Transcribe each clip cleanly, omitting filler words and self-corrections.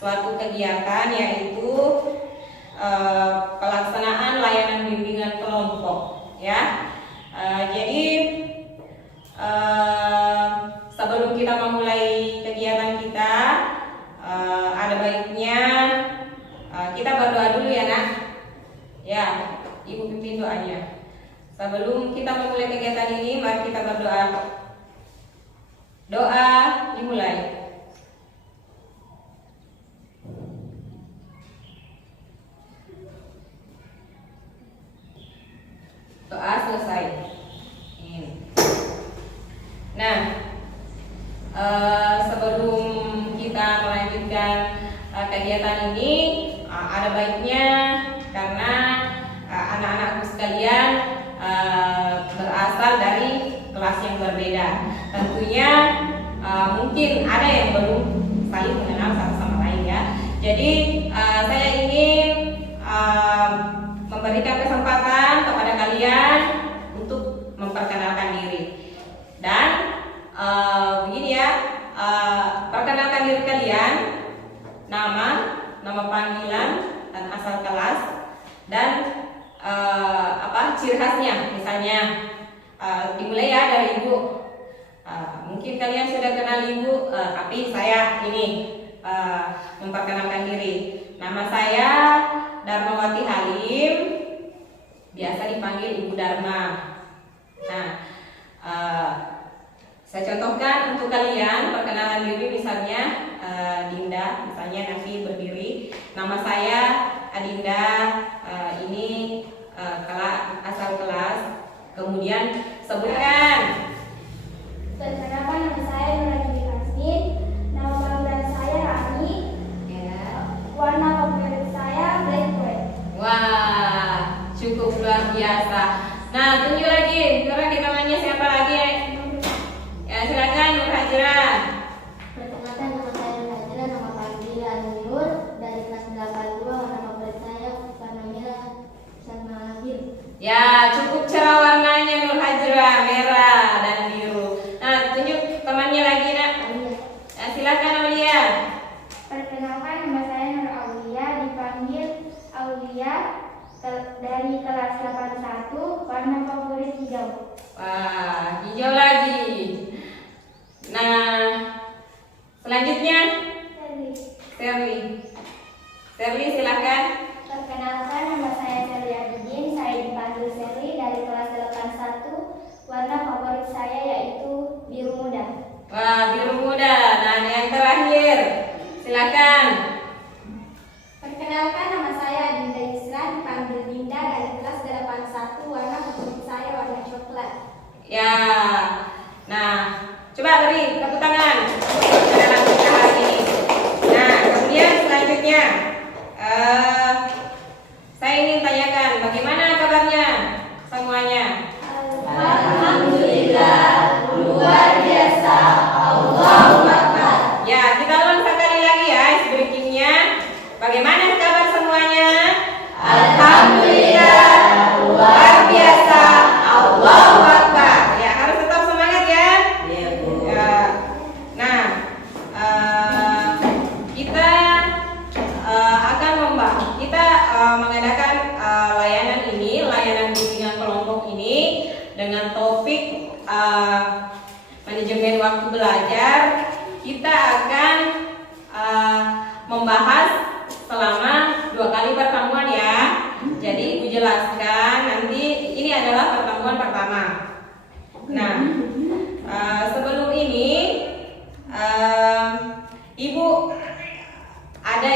suatu kegiatan, yaitu pelaksanaan layanan bimbingan kelompok, ya. Jadi sebelum kita memulai kegiatan kita, ada baiknya kita berdoa dulu ya nak. Ya, Ibu pimpin doanya. Sebelum kita memulai kegiatan ini, mari kita berdoa. Doa dimulai. Doa selesai. Nah, sebelum kita melanjutkan kegiatan ini, ada baiknya karena anak-anakku sekalian berasal dari kelas yang berbeda. Tentunya mungkin ada yang belum saling mengenal satu sama lain ya. Jadi saya ingin memberikan kesempatan kepada kalian untuk memperkenalkan diri. Dan begini ya, perkenalkan diri kalian, nama panggilan dan asal kelas, dan ciri khasnya. Misalnya dimulai ya dari Ibu. Mungkin kalian sudah kenal Ibu, tapi saya ini memperkenalkan diri. Nama saya Darmawati Halim, biasa dipanggil Ibu Dharma. Nah, saya contohkan untuk kalian perkenalan diri, misalnya Dinda, misalnya nanti berdiri. Nama saya Adinda, ini asal kelas. Kemudian sebutkan. Perkenalkan, nama saya Nurhajri Kasmin. Nama panggilan saya Rani. Ya. Warna favorit saya black white. Wah, cukup luar biasa. Nah, tunjuk lagi. Sekarang kita nanya siapa lagi? Ya, silakan Nur Hajra. Perkenalkan, nama saya Nur Hajra. Nama panggilan Nur. Dari kelas 82. Warna favorit saya warna merah sama biru. Ya, cukup cerah warnanya Nur Hajra, merah dan biru. Nah, tunjuk temannya lagi nak. Ya, silakan Aulia. Perkenalkan, nama saya Nur Aulia. Dipanggil Aulia. Dari kelas 81. Warna favorit hijau. Wah, hijau lagi. Nah, selanjutnya Serli, silakan. Perkenalkan, nama saya Serli Abidin. Saya dipanggil Serli dari kelas 81. Warna favorit saya yaitu biru muda. Wah, biru muda. Nah, yang terakhir, silakan. Perkenalkan, nama saya Dinda Yusra. Dipanggil Dinda dari kelas 81. Warna favorit saya warna coklat. Ya, nah, coba beri tepuk tangan untuk dalam kita hari ini. Nah, kemudian selanjutnya, saya ingin tanyakan bagaimana kabarnya semuanya. Alhamdulillah, luar biasa. Allahu Akbar. Ya, kita ulang sekali lagi ya ice breakingnya. Bagaimana kabar semuanya? Alhamdulillah, Luar biasa. Allahu Akbar. Ya, harus tetap semangat ya. Ya. Nah, kita akan mengadakan layanan ini, layanan bimbingan kelompok ini dengan topik manajemen waktu belajar. Kita akan membahas selama 2 kali pertemuan ya. Jadi Ibu jelaskan nanti ini adalah pertemuan pertama. Nah, sebelum ini Ibu ada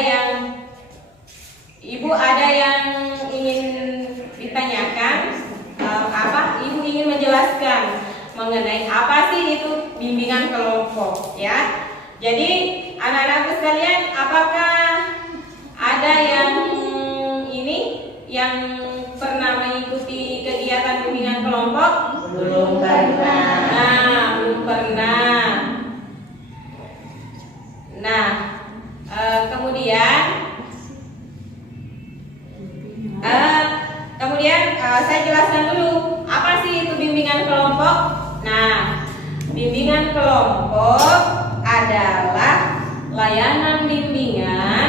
yang ingin ditanyakan? Ibu ingin menjelaskan mengenai apa sih itu bimbingan kelompok ya. Jadi anak-anakku sekalian, apakah ada yang pernah mengikuti kegiatan bimbingan kelompok? Belum pernah. Nah, belum pernah. Nah, kemudian saya jelaskan dulu apa sih itu bimbingan kelompok. Nah, bimbingan kelompok adalah layanan bimbingan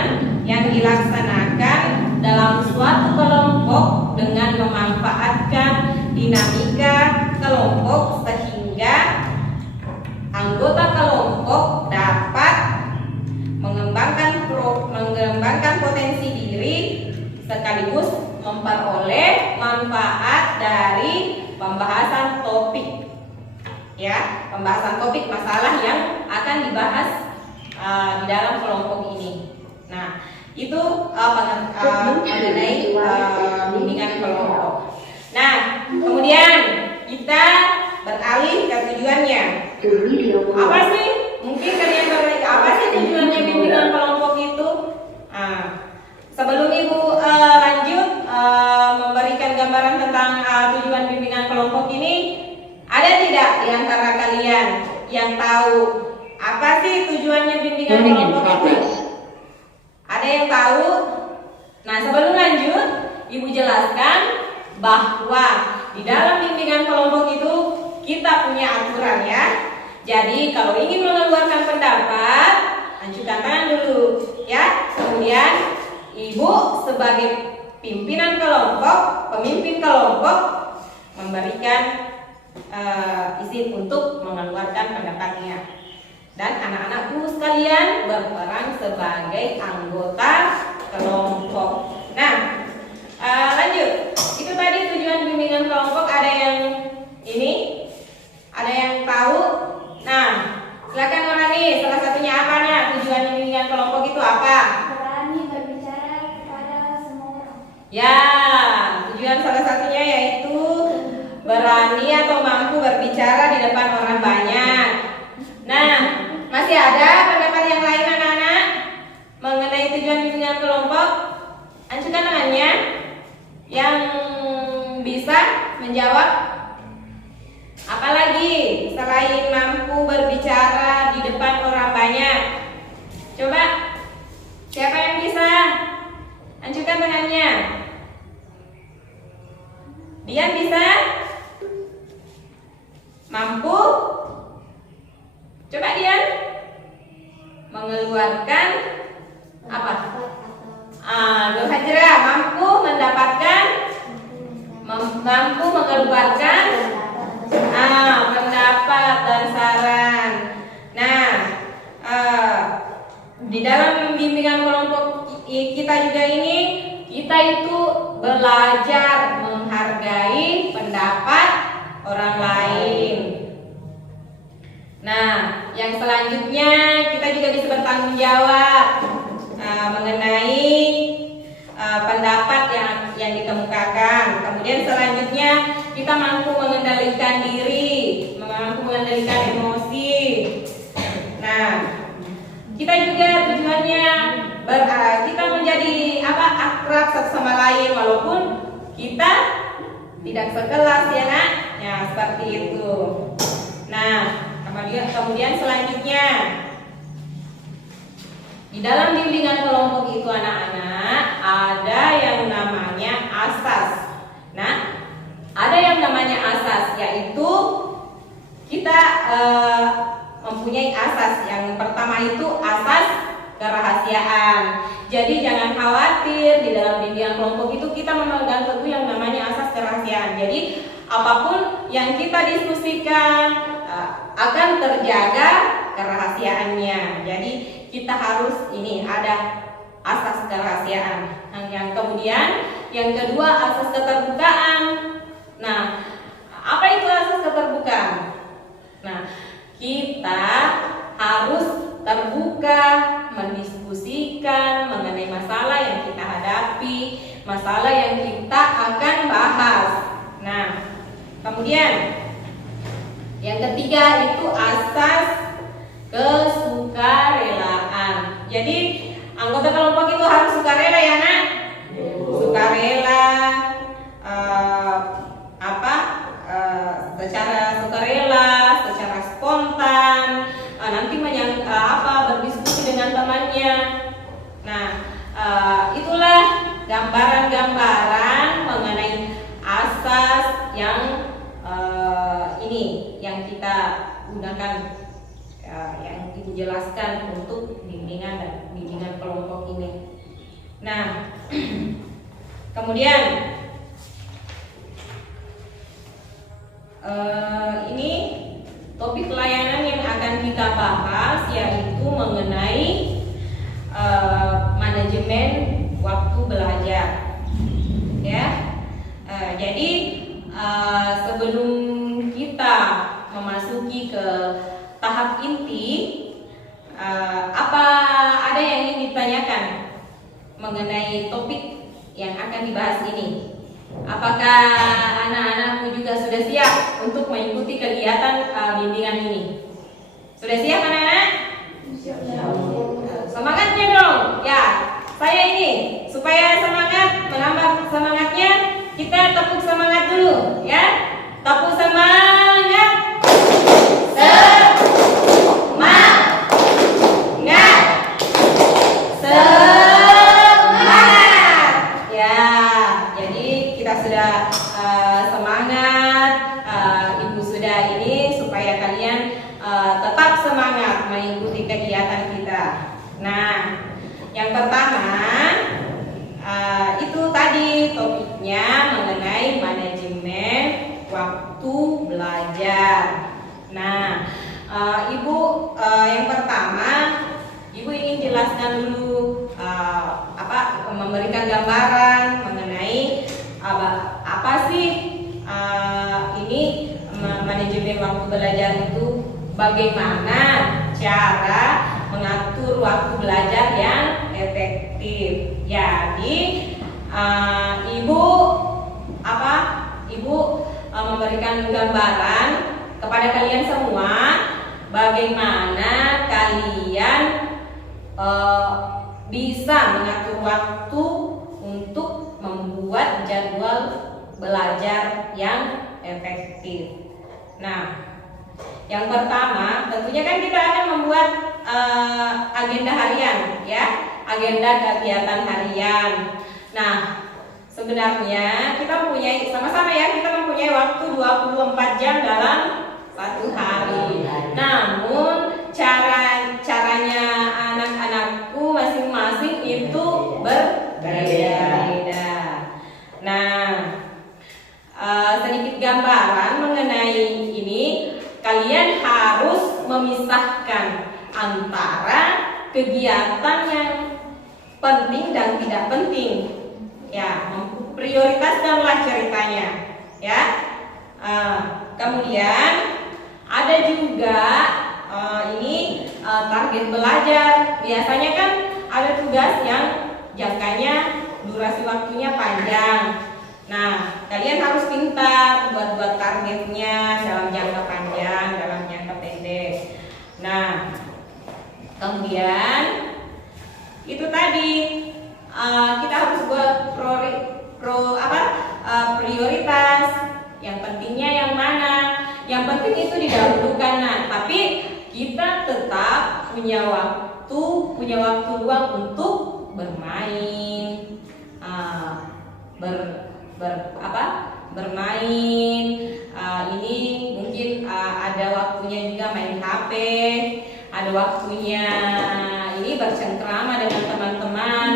yang dilaksanakan dalam suatu kelompok dengan memanfaatkan dinamika kelompok sehingga anggota kelompok dapat mengembangkan potensi diri sekaligus memperoleh manfaat dari pembahasan topik, ya, pembahasan topik masalah yang akan dibahas di dalam kelompok ini. Nah, itu mengenai bimbingan kelompok. Nah, kemudian kita beralih ke tujuannya. Apa sih? Mungkin kalian bertanya, apa sih tujuannya bimbingan kelompok itu? Sebelum Ibu lanjut memberikan gambaran tentang tujuan bimbingan kelompok ini, ada tidak di antara kalian yang tahu apa sih tujuannya bimbingan kelompok itu? Ada yang tahu? Nah, sebelum lanjut, Ibu jelaskan bahwa di dalam bimbingan kelompok itu kita punya aturan, ya. Jadi kalau ingin mengeluarkan pendapat, ajukan tangan dulu, ya. Kemudian Ibu sebagai pimpinan kelompok, pemimpin kelompok memberikan izin untuk mengeluarkan pendapatnya. Dan anak-anakku sekalian berperan sebagai anggota kelompok. Nah, lanjut. Itu tadi tujuan bimbingan kelompok. Ada yang ini? Ada yang tahu? Nah, silakan ulangi. Salah satunya apa? Nah, tujuan bimbingan kelompok itu apa? Berani berbicara kepada semua orang. Ya, tujuan salah satunya yaitu berani atau mampu berbicara di depan orang banyak. Nah, masih ada pendapat yang lain anak-anak mengenai tujuan bimbingan kelompok? Ajukan tangannya yang bisa menjawab. Apalagi selain mampu berbicara di depan orang banyak? Coba, siapa yang bisa? Ajukan tangannya. Dian bisa? Mampu? Coba Dian mengeluarkan apa? Nur Hajra mampu mendapatkan, mampu mengeluarkan pendapat dan saran. Nah, di dalam bimbingan kelompok kita juga ini, kita itu belajar menghargai pendapat orang lain. Nah, yang selanjutnya kita juga bisa bertanggung jawab mengenai pendapat yang dikemukakan. Kemudian selanjutnya kita mampu mengendalikan diri, mampu mengendalikan emosi. Nah, kita juga tujuannya kita menjadi akrab satu sama lain walaupun kita tidak sekelas, ya nak? Ya, seperti itu. Nah, kemudian selanjutnya di dalam bimbingan kelompok itu anak-anak ada yang namanya asas. Nah, ada yang namanya asas, yaitu kita mempunyai asas. Yang pertama itu asas kerahasiaan. Jadi jangan khawatir, di dalam bimbingan kelompok itu kita memegang teguh yang namanya asas kerahasiaan. Jadi apapun yang kita diskusikan akan terjaga kerahasiaannya. Jadi kita harus ada asas kerahasiaan. Yang kemudian yang kedua asas keterbukaan. Nah, apa itu asas keterbukaan? Nah, kita harus terbuka mendiskusikan mengenai masalah yang kita hadapi, masalah yang kita akan bahas. Nah, kemudian yang ketiga itu asas kesukarelaan. Jadi anggota kelompok itu harus sukarela, ya nak? Sukarela secara sukarela, secara spontan, nanti berdiskusi dengan temannya. Nah, itulah gambaran-gambaran mengenai asas yang yang kita gunakan, yang Ibu jelaskan untuk bimbingan kelompok ini. Nah, kemudian ini topik layanan yang akan kita bahas yaitu mengenai manajemen waktu belajar. Ya, jadi sebelum kita memasuki ke tahap inti, apa ada yang ingin ditanyakan mengenai topik yang akan dibahas ini? Apakah anak-anakku juga sudah siap untuk mengikuti kegiatan bimbingan ini? Sudah siap anak-anak? Semangatnya dong. Ya, saya ini supaya semangat, menambah semangatnya, kita tepuk semangat dulu, ya. Tepuk semangat. Semangat. Semangat. Ya, jadi kita sudah semangat. Ibu sudah ini supaya kalian tetap semangat mengikuti kegiatan kita. Nah, yang pertama itu tadi topiknya mengenai manajemen waktu belajar. Nah, Ibu yang pertama, Ibu ingin jelaskan dulu memberikan gambaran mengenai apa sih ini manajemen waktu belajar itu, bagaimana cara mengatur waktu belajar yang efektif. Jadi Ibu memberikan gambaran kepada kalian semua bagaimana kalian bisa mengatur waktu untuk membuat jadwal belajar yang efektif. Nah, yang pertama tentunya kan kita akan membuat agenda harian, ya, agenda kegiatan harian. Nah, sebenarnya kita mempunyai sama-sama ya, kita mempunyai waktu 24 jam dalam satu hari. Namun caranya anak-anakku masing-masing itu berbeda-beda. Nah, sedikit gambaran mengenai ini, kalian harus memisahkan antara kegiatan yang penting dan tidak penting. Ya, prioritaskanlah ceritanya. Ya. Kemudian ada juga target belajar. Biasanya kan ada tugas yang jangkanya durasi waktunya panjang. Nah, kalian harus pintar buat targetnya dalam jangka panjang, dalam jangka pendek. Nah, kemudian itu tadi kita harus buat prioritas. Yang pentingnya yang mana? Yang penting itu didahulukan. Nah, tapi kita tetap punya waktu luang untuk bermain, bermain. Ini mungkin ada waktunya juga main HP, ada waktunya ini bercengkrama dengan teman-teman,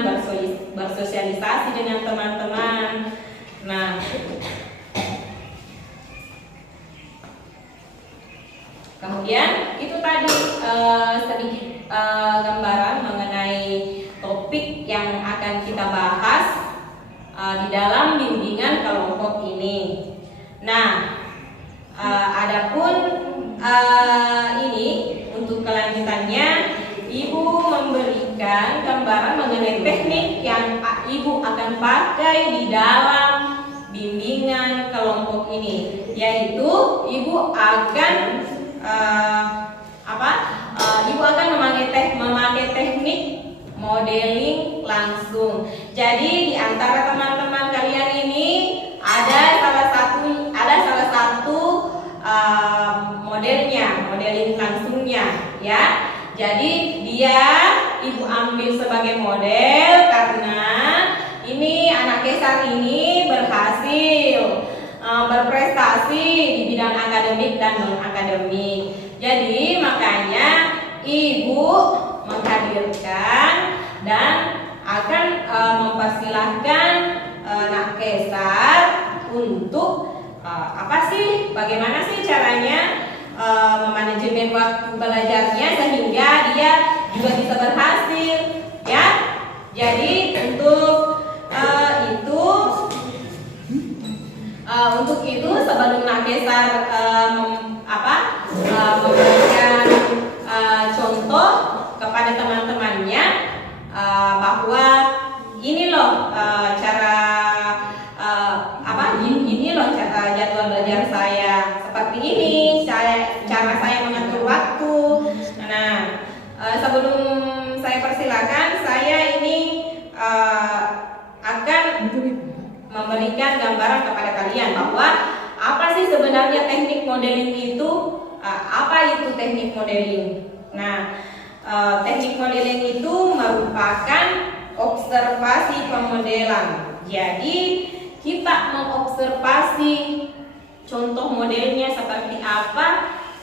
bersosialisasi dengan teman-teman. Nah, kemudian itu tadi sedikit gambaran mengenai topik yang akan kita bahas di dalam bimbingan kelompok ini. Nah, adapun ini untuk kelanjutannya, Ibu memberikan gambaran mengenai teknik yang Ibu akan pakai di dalam bimbingan kelompok ini, yaitu Ibu akan Ibu akan memakai teknik modeling langsung. Jadi di antara teman-teman kalian ini ada salah satu modeling langsungnya, ya. Jadi dia Ibu ambil sebagai model karena ini anak Kesar ini berhasil berprestasi di bidang akademik dan non akademik. Jadi makanya Ibu menghadirkan dan akan mempersilahkan Nak Kaisar untuk bagaimana sih caranya memanajemen waktu belajarnya sehingga dia juga bisa berhasil, ya. Jadi untuk itu sebelum Nak Kaisar memberikan contoh kepada teman-temannya bahwa ini loh ini loh cara jadwal belajar saya, seperti ini cara saya mengatur waktu. Nah, sebelum saya persilakan, saya ini akan memberikan gambaran kepada kalian bahwa apa sih sebenarnya teknik modeling itu. Apa itu teknik modeling? Nah, teknik modeling itu merupakan observasi pemodelan. Jadi kita mengobservasi contoh modelnya seperti apa,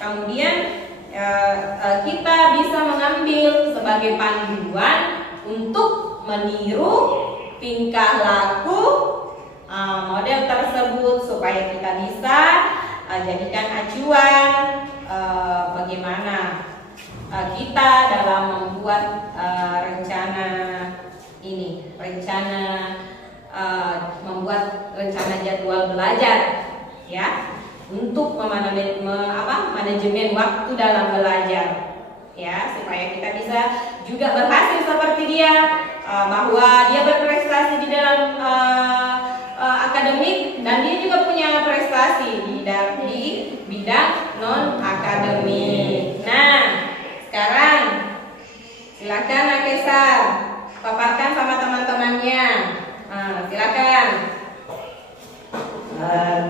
kemudian kita bisa mengambil sebagai panduan untuk meniru tingkah laku model tersebut supaya kita bisa jadikan acuan bagaimana kita dalam membuat membuat rencana jadwal belajar, ya, untuk manajemen waktu dalam belajar, ya, supaya kita bisa juga berhasil seperti dia, bahwa dia berprestasi di dalam akademik dan dia juga punya prestasi di bidang non akademik. Nah, sekarang silakan Nak Kaisar paparkan sama teman-temannya. Silakan.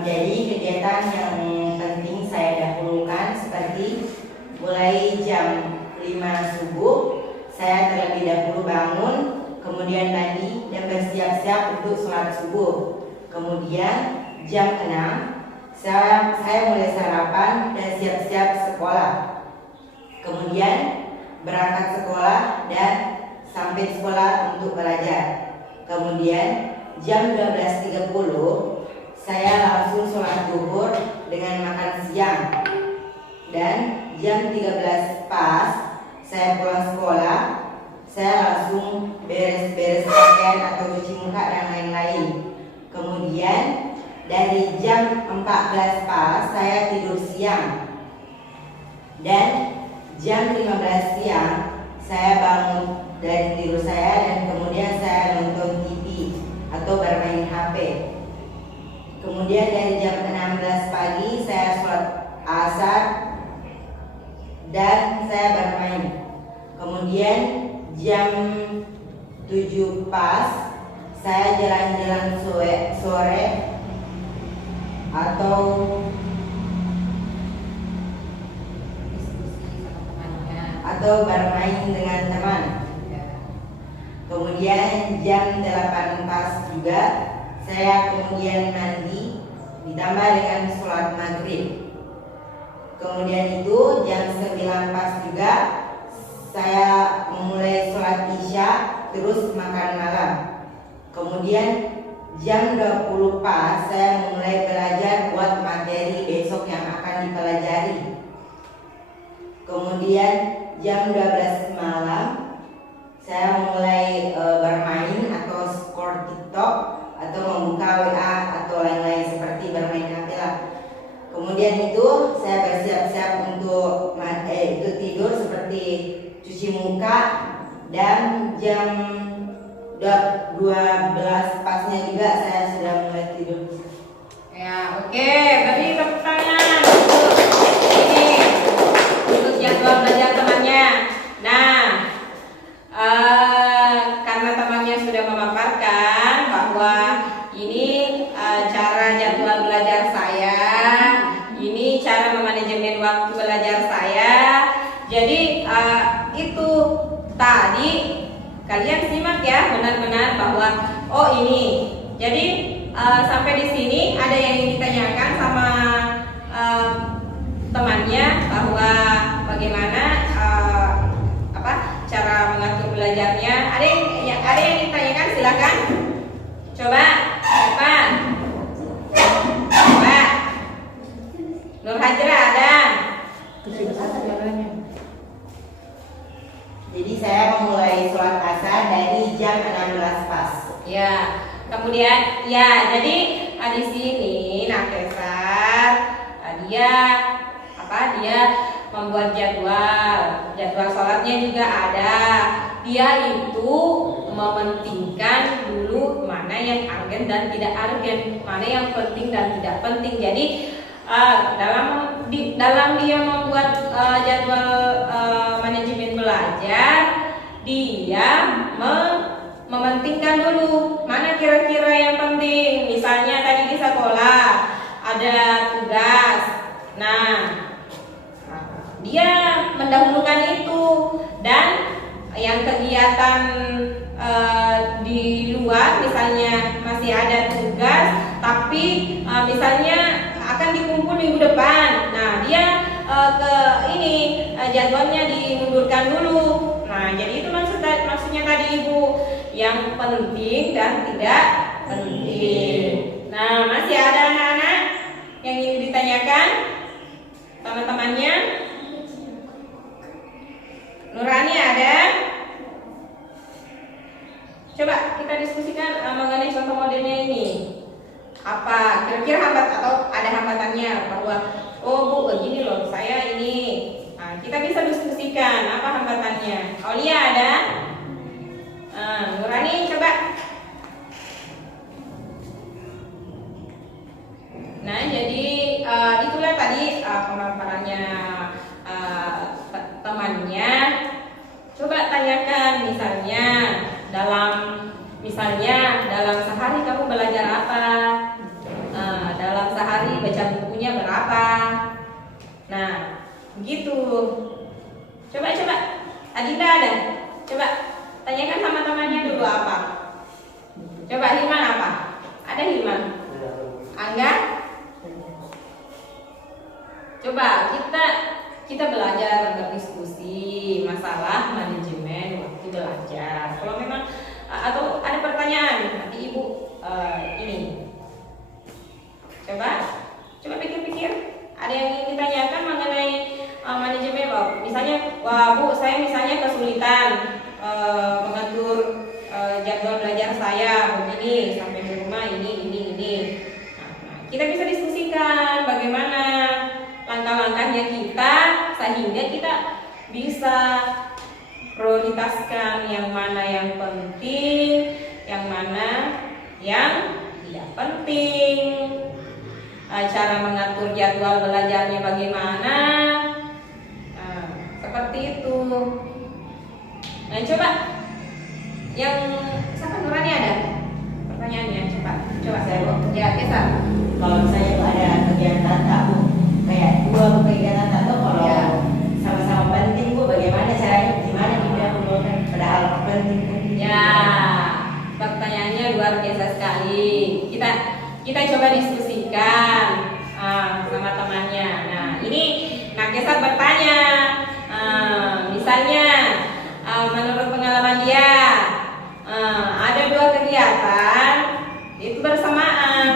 Jadi kegiatan yang penting saya dahulukan seperti mulai jam 5 subuh saya terlebih dahulu bangun, kemudian mandi dan bersiap-siap untuk sholat subuh. Kemudian jam 6 saya mulai sarapan dan siap-siap sekolah. Kemudian berangkat sekolah dan sampai sekolah untuk belajar. Kemudian jam 12.30 saya langsung sholat zuhur dengan makan siang. Dan jam 13 pas saya pulang sekolah, saya langsung beres-beres pakaian atau cuci muka dan lain-lain. Kemudian dari jam 14 pas saya tidur siang. Dan jam 15 siang saya bangun dari tidur saya dan kemudian saya nonton TV atau bermain HP. Kemudian dari jam 16 pagi saya sholat asar dan saya bermain. Kemudian jam 7 pas saya jalan-jalan sore atau bermain dengan teman. Kemudian jam 8 pas juga saya kemudian mandi ditambah dengan sholat maghrib. Kemudian itu jam 9 pas juga saya memulai sholat isya terus makan malam. Kemudian jam 20 pas saya mulai belajar buat materi besok yang akan dipelajari. Kemudian jam 12 malam saya mulai bermain atau scroll TikTok atau membuka WA atau lain-lain seperti bermain HP lah. Kemudian itu saya bersiap-siap untuk tidur seperti cuci muka dan jam 12 pasnya juga saya sudah mulai tidur. Ya, oke, beri tepuk tangan untuk jadwal belajar temannya. Nah, karena temannya sudah memaparkan bahwa ini cara jadwal belajar saya, ini cara memanajemen waktu belajar saya. Jadi itu tadi kalian simak ya benar-benar bahwa oh ini. Jadi sampai di sini ada yang ingin ditanyakan sama temannya bahwa bagaimana cara mengatur belajarnya. Ada yang ditanyakan, silakan. jam 16 pas. Ya, kemudian ya jadi di sini Nakesar dia dia membuat jadwal sholatnya juga ada. Dia itu mementingkan dulu mana yang argen dan tidak argen, mana yang penting dan tidak penting. Jadi dalam dia membuat jadwal manajemen belajar, dia mementingkan dulu mana kira-kira yang penting. Misalnya tadi di sekolah ada tugas, nah dia mendahulukan itu. Dan yang kegiatan di luar, misalnya masih ada tugas tapi misalnya akan dikumpul minggu depan, nah dia jadwalnya dimundurkan dulu. Nah jadi itu maksudnya tadi Ibu, yang penting dan tidak penting. Nah masih ada anak-anak yang ingin ditanyakan teman-temannya? Nurani ada? Coba kita diskusikan mengenai contoh modelnya ini. Apa kira-kira atau ada hambatannya bahwa Bu begini loh saya ini. Nah, kita bisa diskusikan apa hambatannya. Aulia ada? Nurani coba. Nah jadi itulah tadi pemaparannya temannya. Coba tanyakan misalnya dalam sehari kamu belajar apa, dalam sehari baca bukunya berapa. Nah begitu. Coba Adinda ada? Coba tanyakan sama temannya dulu apa. Coba Hilman apa? Ada Hilman? Angga? Coba kita belajar berdiskusi masalah manajemen waktu belajar. Kalau memang atau ada pertanyaan nanti Ibu ini. Coba pikir-pikir. Ada yang ingin ditanyakan mengenai manajemen waktu. Misalnya, Bu, saya misalnya kesulitan mengatur jadwal belajar saya begini sampai di rumah ini. Nah, kita bisa diskusikan bagaimana langkah-langkahnya kita sehingga kita bisa prioritaskan yang mana yang penting, yang mana yang tidak penting, cara mengatur jadwal belajarnya bagaimana, seperti itu. Nah coba yang siapa Nurani ada pertanyaannya, coba Saya Bu. ya Kesa. Kalau misalnya Bu ada kegiatan tak Bu, kayak 2 kegiatan tak tuh kalau Ya. sama-sama penting Bu, bagaimana caranya, gimana kita mengumpulkan padahal penting. Ya, pertanyaannya luar biasa sekali. Kita coba diskusikan sama temannya. Nah, ini Nakesar bertanya, misalnya menurut pengalaman dia ada 2 kegiatan itu bersamaan,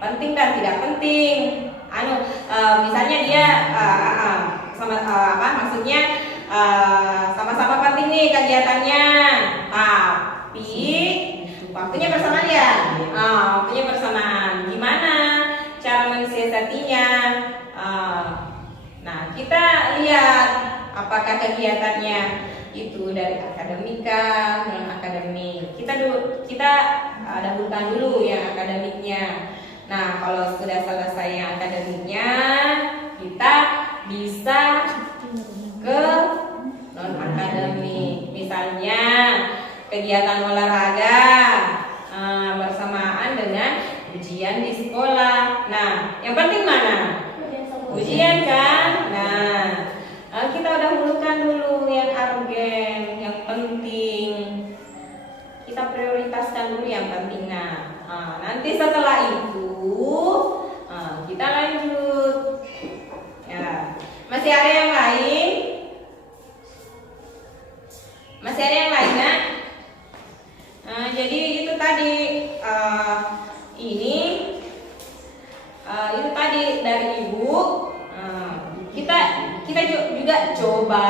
penting dan tidak penting. Misalnya dia maksudnya sama-sama penting nih kegiatannya, tapi waktunya bersamaan ya. Waktunya bersamaan. Gimana cara mensiasatinya? Nah, kita lihat apakah kegiatannya itu dari akademika, non akademik. Kita dahulukan dulu yang akademiknya. Nah, kalau sudah selesai yang akademiknya, kita bisa ke non akademik. Misalnya kegiatan olahraga bersamaan dengan ujian di sekolah. Nah, yang penting mana? Ujian kan? Nah, kita dahulukan dulu yang argen, yang penting. Kita prioritaskan dulu yang penting. Nah, nanti setelah itu kita lanjut. Ya, masih ada yang lain? Masih ada yang lain kan? Jadi itu tadi itu tadi dari Ibu. Kita juga coba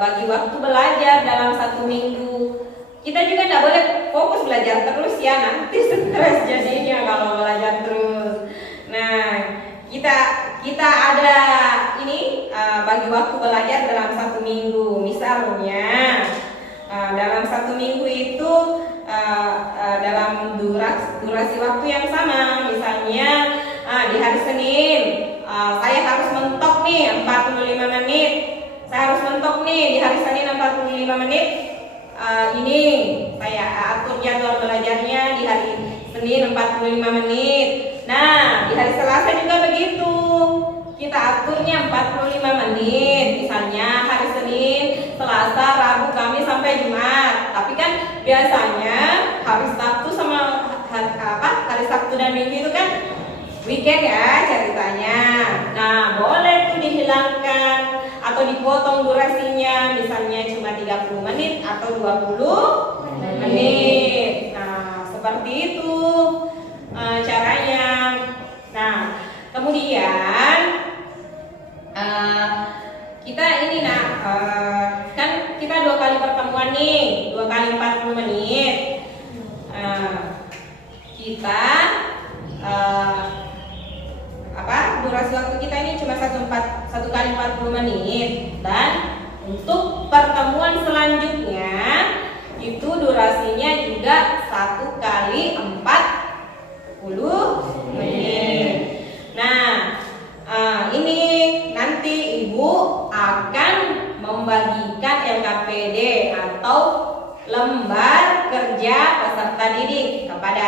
bagi waktu belajar dalam 1 minggu. Kita juga tidak boleh fokus belajar terus ya, nanti stres jadinya kalau belajar terus. Nah, kita ada ini bagi waktu belajar dalam 1 minggu. Misalnya dalam 1 minggu itu dalam durasi waktu yang sama. Misalnya di hari Senin saya harus mentok nih 45 menit. Saya harus mentok nih di hari Senin 45 menit. Ini saya atur jadwal belajarnya di hari Senin 45 menit. Nah, di hari Selasa juga begitu. Kita aturnya 45 menit. Misalnya hari Senin, Selasa, Rabu, Kamis sampai Jumat. Tapi kan biasanya hari Sabtu sama hari Sabtu dan Minggu itu kan weekend ya ceritanya. Nah, boleh tuh dihilangkan atau dipotong durasinya, misalnya cuma 30 menit atau 20 menit. Nah, seperti itu caranya. Nah, kemudian kita ini kan kita 2 kali pertemuan nih, 2 kali 40 menit. Kita durasi waktu kita ini cuma 1 kali 40 menit, dan untuk pertemuan selanjutnya itu durasinya juga 1 kali 40 menit. Nah, ini nanti Ibu akan membagikan LKPD atau lembar kerja peserta didik kepada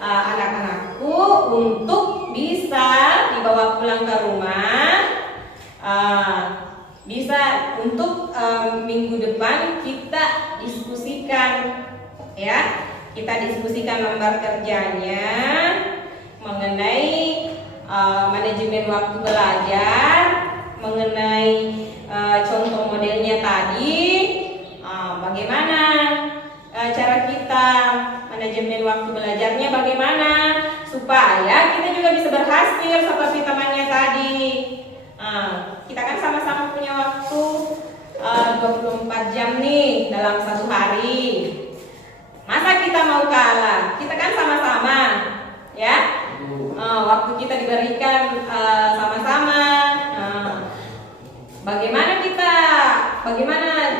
anak-anakku untuk bisa dibawa pulang ke rumah. Bisa untuk minggu depan kita diskusikan ya. Kita diskusikan lembar kerjanya mengenai manajemen waktu belajar, mengenai contoh modelnya tadi, bagaimana cara kita manajemen waktu belajarnya, bagaimana supaya kita juga bisa berhasil seperti temannya tadi. Kita kan sama-sama punya waktu 24 jam nih dalam 1 hari. Masa kita mau kalah? Kita kan sama-sama ya. Waktu kita diberikan sama-sama. Bagaimana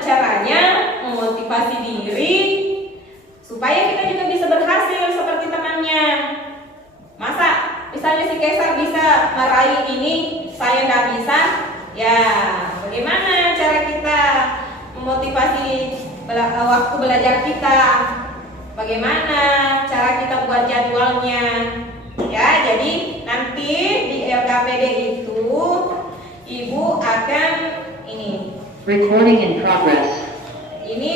caranya memotivasi diri supaya kita juga bisa berhasil seperti temannya. Masa misalnya si Kaisar bisa meraih ini, saya nggak bisa? Ya, bagaimana cara kita memotivasi waktu belajar kita? Bagaimana cara kita buat jadwalnya? Ya, jadi nanti di LKPD itu Ibu akan ini. Recording in progress. Ini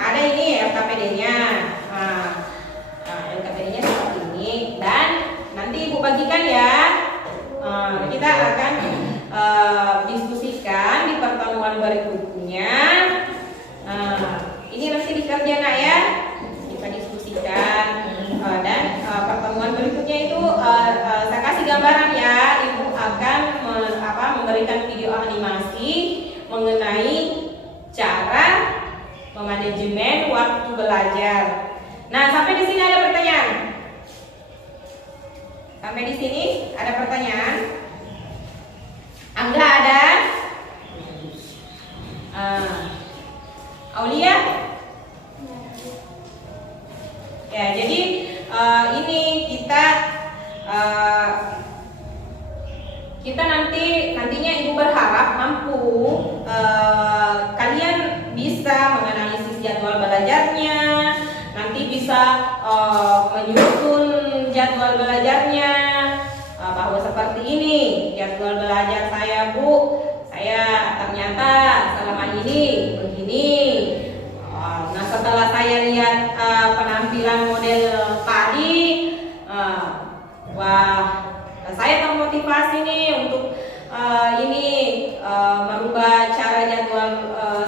ada ini LKPD-nya. LKPD-nya seperti ini, dan nanti Ibu bagikan ya. Kita akan diskusikan di pertemuan berikutnya. Ini nanti dikerja nak ya. Kita diskusikan dan pertemuan berikutnya itu saya kasih gambaran ya. Ibu akan memberikan video animasi mengenai cara memanajemen waktu belajar. Nah, sampai di sini ada pertanyaan? Sampai di sini ada pertanyaan? Angga ada? Aulia? Ya, jadi ini kita nantinya Ibu berharap mampu kalian bisa menganalisis jadwal belajarnya, nanti bisa menyusun jadwal belajarnya, bahwa seperti ini jadwal belajar saya Bu, saya ternyata selama ini begini. Nah, setelah saya lihat penampilan model tadi, saya termotivasi nih untuk merubah cara jadwal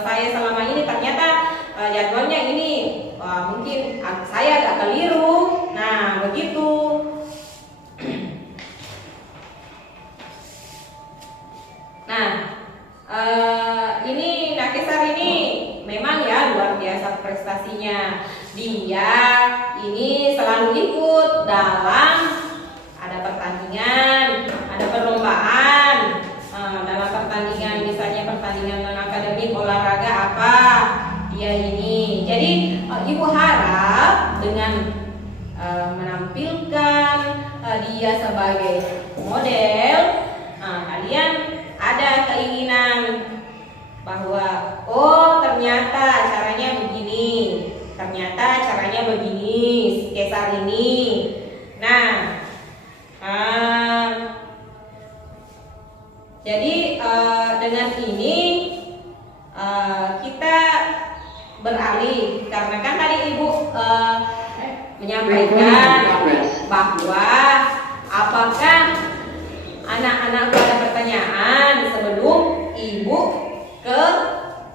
saya selama ini. Ternyata jadwalnya ini mungkin saya agak keliru. Nah, begitu. berprestasinya. Dia ini selalu ikut dalam ada pertandingan, ada perlombaan. Dalam pertandingan misalnya pertandingan non akademik olahraga apa dia ini. Jadi ibu harap dengan menampilkan dia sebagai model, kalian ada keinginan bahwa oh ternyata caranya begini, ternyata caranya begini, si Kaisar ini. Nah, jadi dengan ini kita beralih karena kan tadi ibu menyampaikan bahwa apakah anak-anak ada pertanyaan sebelum ibu ke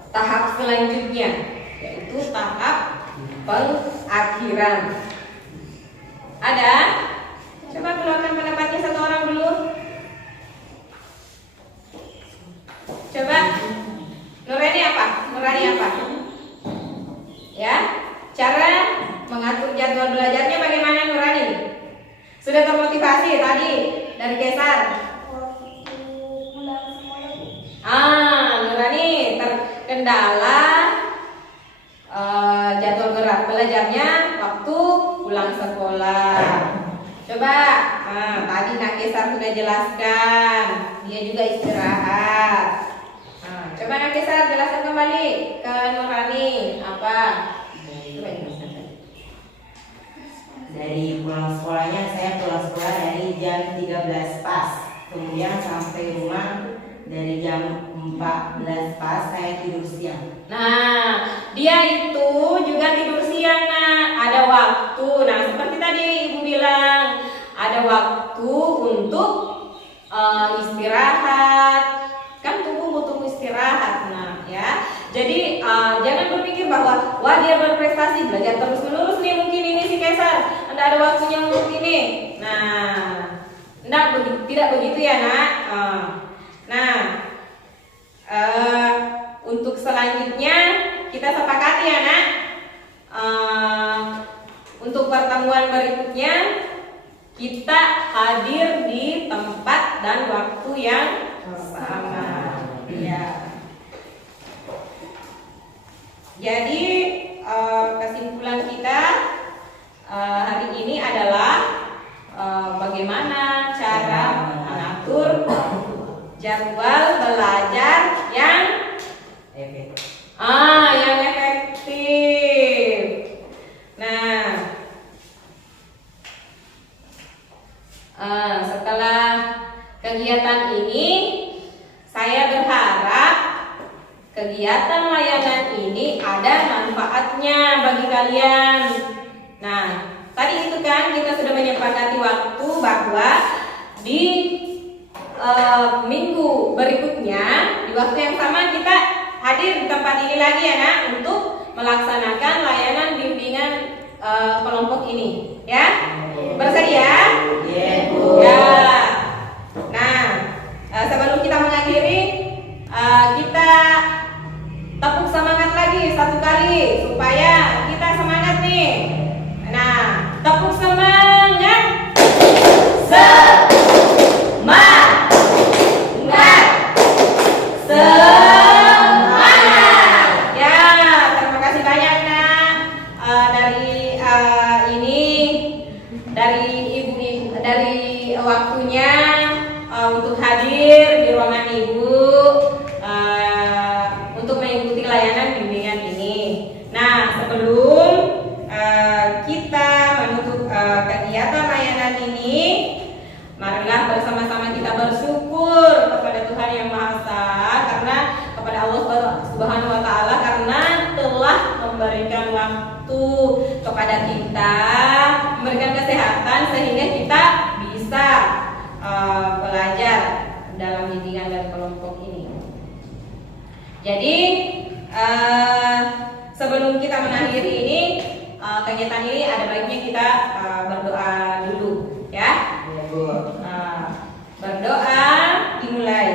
tahap selanjutnya, yaitu tahap pengakhiran. Ada? Coba keluarkan pendapatnya satu orang dulu. Coba Nurani apa? Ya, cara mengatur jadwal belajarnya bagaimana Nurani? Sudah termotivasi tadi dari Kaisar? Nurani terkendala jadwal gerak belajarnya waktu pulang sekolah. Coba, tadi Kak Kaisar sudah jelaskan, dia juga istirahat. Coba Kak Kaisar jelaskan kembali ke Nurani apa? Coba jelaskan. Dari pulang sekolahnya, saya pulang sekolah dari jam 13 pas, kemudian sampai rumah dari jam 14 pas, saya tidur siang. Nah, dia itu juga tidur siang, nak. Ada waktu. Nah, seperti tadi ibu bilang, ada waktu untuk istirahat. Kan tubuh butuh istirahat, nah ya. Jadi jangan berpikir bahwa wah dia berprestasi belajar terus menerus nih mungkin ini si Kaisar. Anda ada waktunya untuk ini. Nah, tidak begitu ya, nak. Nah. Untuk selanjutnya kita sepakati ya, nak. Untuk pertemuan berikutnya kita hadir di tempat dan waktu yang sama. Ya. Jadi kesimpulan kita hari ini adalah bagaimana cara mengatur jadwal belajar yang efektif. Nah, setelah kegiatan ini, saya berharap kegiatan layanan ini ada manfaatnya bagi kalian. Nah, tadi itu kan kita sudah menyepakati waktu bahwa di minggu berikutnya di waktu yang sama kita hadir di tempat ini lagi ya, nak, untuk melaksanakan layanan bimbingan kelompok ini, ya. Bersedia? Ya. Nah, sebelum kita mengakhiri, kita tepuk semangat lagi satu kali supaya kita semangat nih. Nah, tepuk semangat. Semangat. Ya, terima kasih banyak, nak. Dari ibu dari waktunya untuk hadir di ruangan ibu untuk mengikuti layanan bimbingan ini. Nah, sebelum kita menutup kegiatan layanan ini, marilah bersama-sama kita bersyukur kepada Tuhan Yang Maha Esa, karena kepada Allah Subhanahu wa taala karena telah memberikan waktu kepada kita, memberikan kesehatan sehingga kita bisa belajar dalam bimbingan dan kelompok ini. Jadi sebelum kita mengakhiri ini kegiatan ini, ada baiknya kita berdoa dulu, ya. Berdoa dimulai.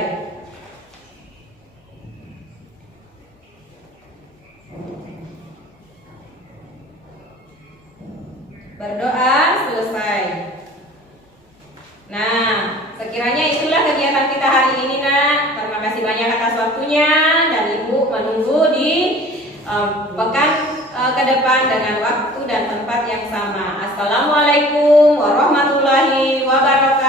berdoa, selesai. Nah, sekiranya itulah kegiatan kita hari ini, Nak. Terima kasih banyak atas waktunya, dan Ibu menunggu di pekan ke depan dengan waktu dan tempat yang sama. Assalamualaikum warahmatullahi wabarakatuh.